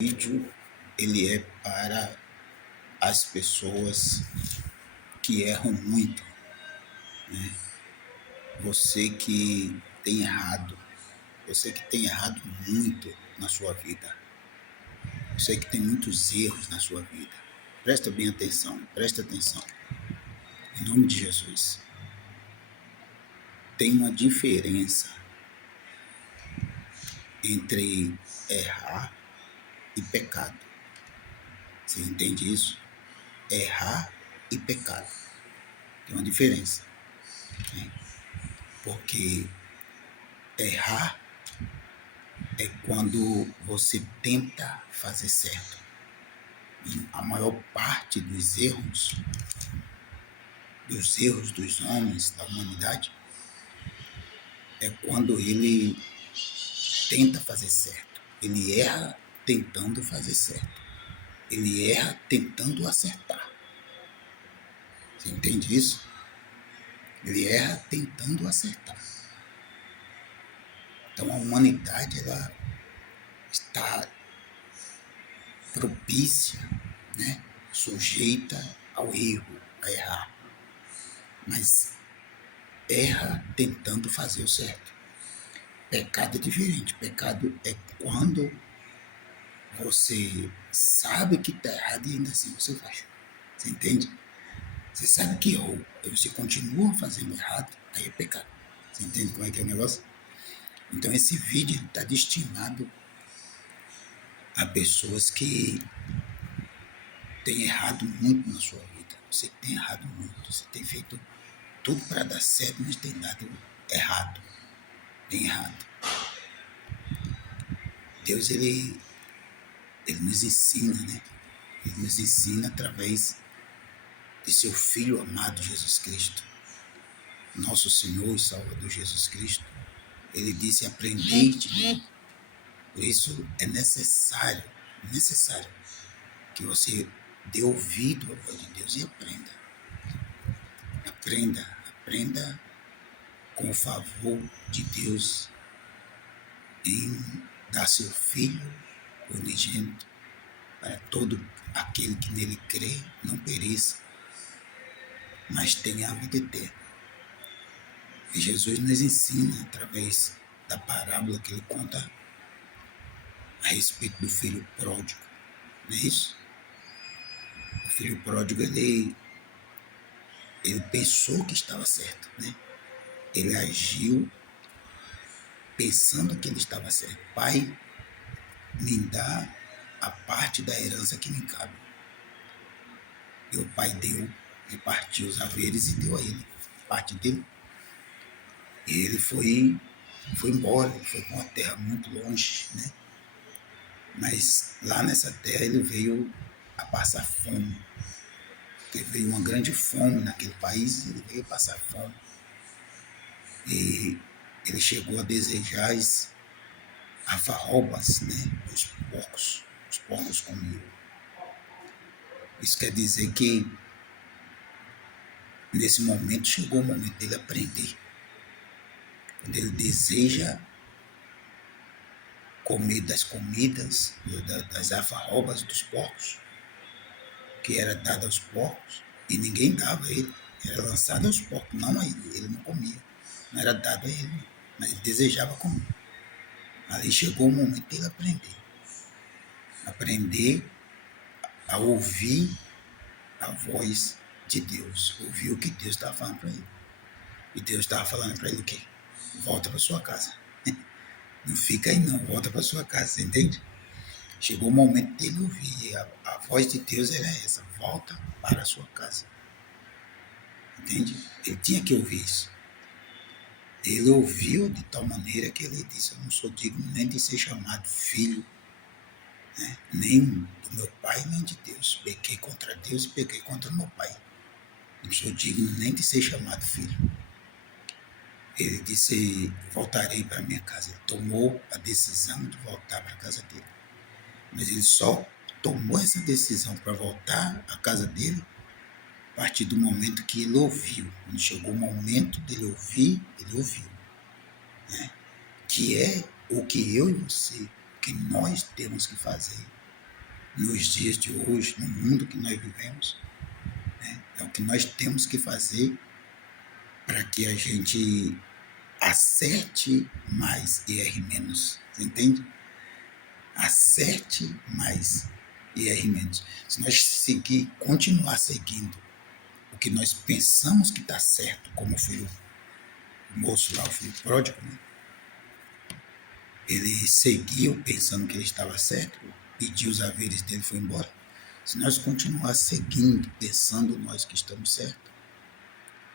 Vídeo ele é para as pessoas que erram muito, né? Você que tem errado, você que tem errado muito na sua vida, você que tem muitos erros na sua vida. Presta bem atenção, presta atenção. Em nome de Jesus. Tem uma diferença entre errar e pecado. Você entende isso? Errar e pecado. Tem uma diferença, né? Porque errar é quando você tenta fazer certo. E a maior parte dos erros dos homens, da humanidade, é quando ele tenta fazer certo. Ele erra tentando fazer certo. Ele erra tentando acertar. Você entende isso? Ele erra tentando acertar. Então a humanidade ela está propícia, né? Sujeita ao erro, a errar. Mas erra tentando fazer o certo. Pecado é diferente. Pecado é quando você sabe que está errado e ainda assim você faz. Você entende? Você sabe que errou, e você continua fazendo errado, aí é pecado. Você entende como é que é o negócio? Então esse vídeo está destinado a pessoas que têm errado muito na sua vida. Você tem errado muito, você tem feito tudo para dar certo, mas tem dado errado, bem errado. Deus, ele nos ensina, né? Ele nos ensina através de seu Filho amado Jesus Cristo, nosso Senhor e Salvador Jesus Cristo. Ele disse: aprendei de mim. Por isso é necessário que você dê ouvido à voz de Deus e aprenda. Aprenda com o favor de Deus em dar seu Filho unigênito para todo aquele que nele crê não pereça, mas tenha a vida eterna. E Jesus nos ensina através da parábola que ele conta a respeito do filho pródigo, não é isso? O filho pródigo, ele pensou que estava certo, né? Ele agiu pensando que ele estava certo. Pai, me dá a parte da herança que me cabe. E o pai deu, repartiu os haveres e deu a ele a parte dele. E ele foi embora, ele foi para uma terra muito longe, né? Mas lá nessa terra ele veio a passar fome. Porque veio uma grande fome naquele país, ele veio passar fome. E ele chegou a desejar as alfarrobas, né? Os porcos comiam. Isso quer dizer que nesse momento chegou o momento dele aprender. Quando ele deseja comer das comidas, das alfarrobas dos porcos, que era dada aos porcos, e ninguém dava a ele, era lançado aos porcos, não a ele não comia, não era dado a ele, mas ele desejava comer. Ali chegou o momento dele aprender a ouvir a voz de Deus, ouvir o que Deus estava falando para ele. E Deus estava falando para ele o quê? Volta para sua casa. Não fica aí não, volta para sua casa, você entende? Chegou o momento dele ouvir, a voz de Deus era essa: volta para a sua casa. Entende? Ele tinha que ouvir isso. Ele ouviu de tal maneira que ele disse: eu não sou digno nem de ser chamado filho, né? Nem do meu pai, nem de Deus. Pequei contra Deus e pequei contra meu pai. Não sou digno nem de ser chamado filho. Ele disse: voltarei para minha casa. Ele tomou a decisão de voltar para a casa dele. Mas ele só tomou essa decisão para voltar à casa dele a partir do momento que ele ouviu. Quando chegou o momento dele ouvir, ele ouviu, né? Que é o que eu e você, que nós temos que fazer nos dias de hoje, no mundo que nós vivemos, né? É o que nós temos que fazer para que a gente acerte mais e erre menos. Você entende? Acerte mais e erre menos. Se nós continuar seguindo o que nós pensamos que está certo, como foi o moço lá, o filho pródigo, né? Ele seguiu pensando que ele estava certo, pediu os haveres dele e foi embora. Se nós continuar seguindo, pensando nós que estamos certos,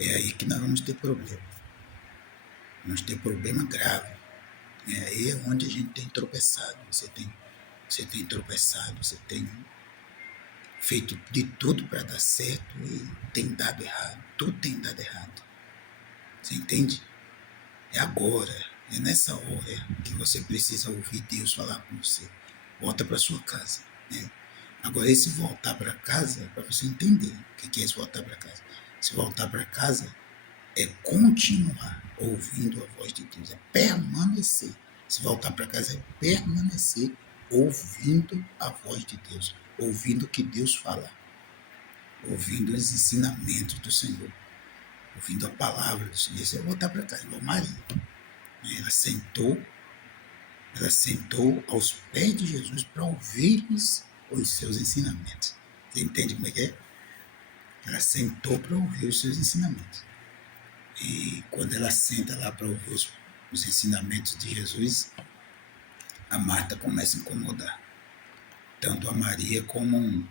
é aí que nós vamos ter problema. Vamos ter problema grave. É aí onde a gente tem tropeçado. Você tem tropeçado, você tem feito de tudo para dar certo e tem dado errado. Tudo tem dado errado. Você entende? É agora, é nessa hora que você precisa ouvir Deus falar com você. Volta para sua casa, né? Agora, esse voltar para casa, é para você entender o que é esse voltar para casa. Se voltar para casa é continuar ouvindo a voz de Deus, é permanecer. Se voltar para casa é permanecer ouvindo a voz de Deus, ouvindo o que Deus fala, ouvindo os ensinamentos do Senhor, ouvindo a palavra do Senhor. Isso é voltar para casa, igual Maria. Ela sentou aos pés de Jesus para ouvir os seus ensinamentos. Você entende como é que é? Ela sentou para ouvir os seus ensinamentos. E quando ela senta lá para ouvir os ensinamentos de Jesus, a Marta começa a incomodar. Tanto a Maria como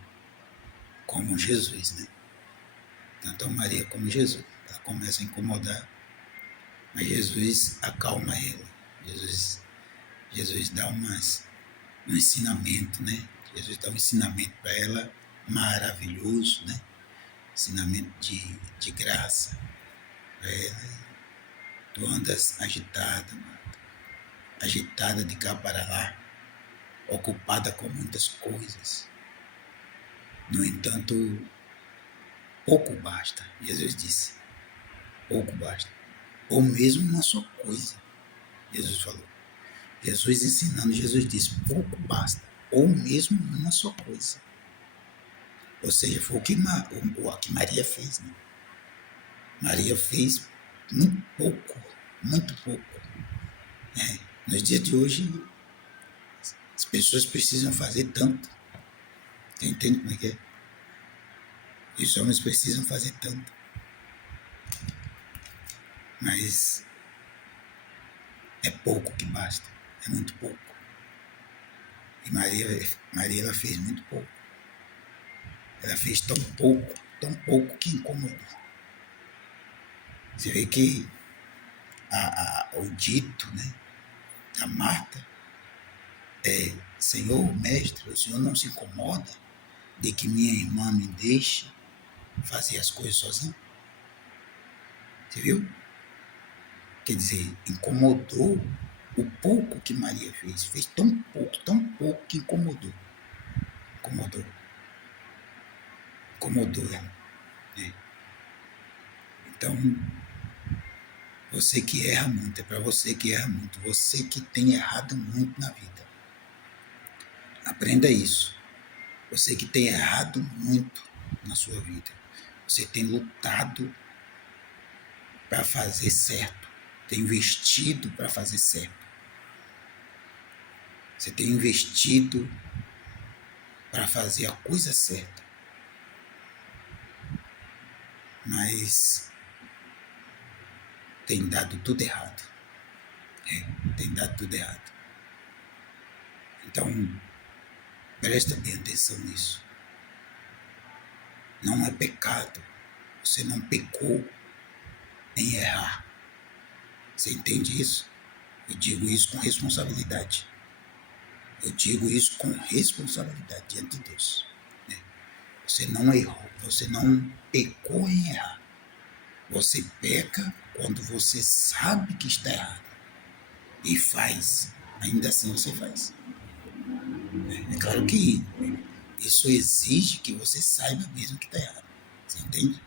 Jesus, né? Tanto a Maria como Jesus. Ela começa a incomodar, mas Jesus acalma ela. Jesus dá um ensinamento, né? Jesus dá um ensinamento para ela maravilhoso, né? Ensinamento de graça para ela. Tu andas agitada, Marta, agitada de cá para lá, ocupada com muitas coisas. No entanto, pouco basta. Jesus disse, pouco basta. Ou mesmo uma só coisa, Jesus falou. Jesus ensinando, Jesus disse, pouco basta. Ou mesmo uma só coisa. Ou seja, foi o que Maria fez, né? Maria fez muito pouco, muito pouco. Nos dias de hoje, as pessoas precisam fazer tanto. Você entende como é que é? Os homens precisam fazer tanto. Mas é pouco que basta. É muito pouco. E Maria ela fez muito pouco. Ela fez tão pouco que incomodou. Você vê que o dito, né, da Marta é: Senhor, mestre, o Senhor não se incomoda de que minha irmã me deixe fazer as coisas sozinha? Você viu? Quer dizer, incomodou o pouco que Maria fez. Fez tão pouco que incomodou. Incomodou ela. Né? Então, você que erra muito, é para você que erra muito, você que tem errado muito na vida. Aprenda isso. Você que tem errado muito na sua vida. Você tem lutado para fazer certo. Tem investido para fazer certo. Você tem investido para fazer a coisa certa. Mas tem dado tudo errado. Tem dado tudo errado. Então, presta bem atenção nisso. Não é pecado. Você não pecou em errar. Você entende isso? Eu digo isso com responsabilidade. Eu digo isso com responsabilidade diante de Deus. Você não errou, você não pecou em errar. Você peca quando você sabe que está errado e faz. Ainda assim você faz. É claro que isso exige que você saiba mesmo que está errado. Você entende?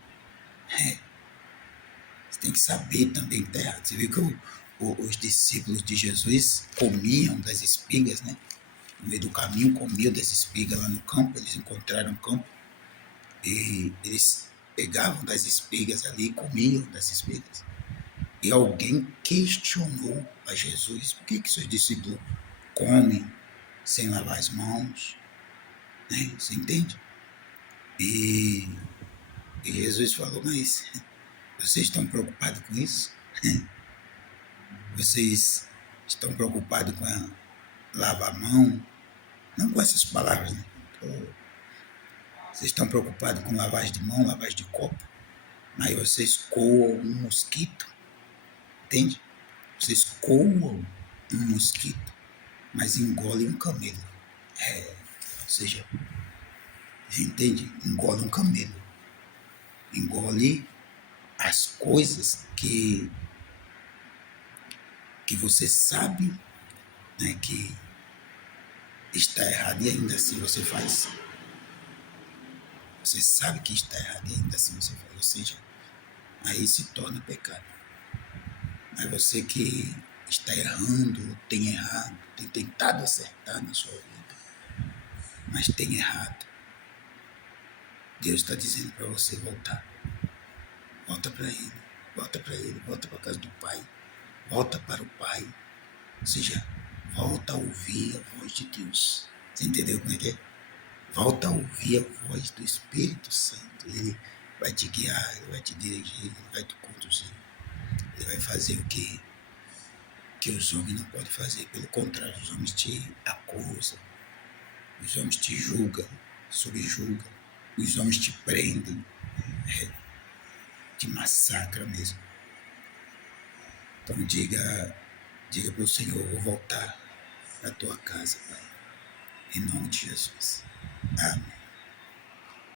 Você tem que saber também que está errado. Você viu que os discípulos de Jesus comiam das espigas, né? no meio do caminho, comiam das espigas lá no campo. Eles encontraram um campo e eles pegavam das espigas ali e comiam das espigas. E alguém questionou a Jesus: por que seus discípulos comem sem lavar as mãos? Né? Você entende? E Jesus falou: mas vocês estão preocupados com isso? Vocês estão preocupados com lavar a mão? Não com essas palavras, né? Vocês estão preocupados com lavagem de mão, lavagem de copo, mas vocês coam um mosquito, entende? Vocês coam um mosquito, mas engolem um camelo. Ou seja, você entende? Engole um camelo. Engole as coisas que você sabe, né, que está errado e ainda assim você faz. Você sabe que está errado e ainda assim você faz. Ou seja, aí se torna pecado. Mas você que está errando, tem errado, tem tentado acertar na sua vida, mas tem errado. Deus está dizendo para você voltar. Volta para Ele, volta para Ele, volta para a casa do Pai, volta para o Pai. Ou seja, volta a ouvir a voz de Deus. Você entendeu como é que é? Volta a ouvir a voz do Espírito Santo. Ele vai te guiar, Ele vai te dirigir, Ele vai te conduzir. Ele vai fazer o que os homens não podem fazer. Pelo contrário, os homens te acusam, os homens te julgam, subjugam, os homens te prendem, te massacram mesmo. Então diga para o Senhor: vou voltar para a tua casa, Pai, em nome de Jesus. Amém.